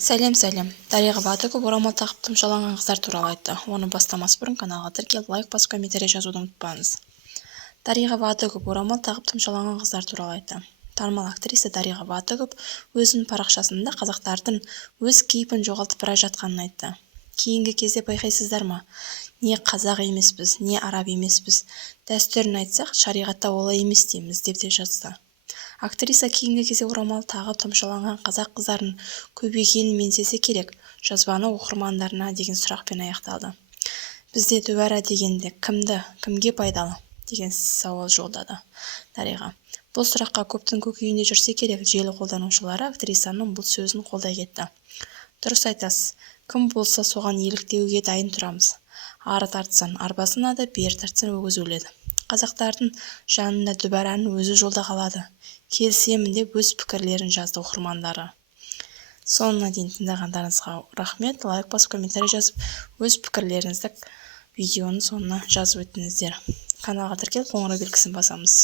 Сәлем. Дариға Бадыкова орамал тағып тұмшаланған қыздар туралы айтты. Оны бастамас бұрын каналға тіркеліп, лайк басып, комментарий жазуды ұмытпаңыз. Дариға Бадыкова орамал тағып тұмшаланған қыздар туралы айтты. Танымал актриса Дариға Бадыкова өзінің парақшасында қазақтардың өз кейпін жоғалтып бара жатқанын айтты. Кейінгі кезде байқайсыздар ма? Не қазақ емеспіз, не араб емеспіз. Дәстүрін айтсақ, шариғатта олай емес дейміз деп жазды. Актриса кейінгі кезде орамал тағып тұмшаланған қазақ қыздарын көбейгенін меңзесе керек. Жазбаны оқырмандарына деген сұрақпен аяқталды. Бізде дүбәра дегенде кімге пайдалы деген сауал жолдады Дариға. Бұл сұраққа көптің көкейінде жүрсе керек, желі қолданушылары актрисаның бұл сөзін қолдай кетті. Дұрыс айтасыз, кім болса соған еліктеуге дайын тұрамыз. Ары тартсан арба сынады, бері тартсан өгіз өледі. Қазақтардың жанында дүбәраның өзі жолда қалады. Келісемін деп өз пікірлерін жазды оқырмандары. Соңына дейін тыңдағандарыңызға рахмет. Лайк басып, комментарий жазып, өз пікірлеріңізді видеоның соңына жазып өтіңіздер. Каналға тіркеліп, қоңырау белгісін басамыз.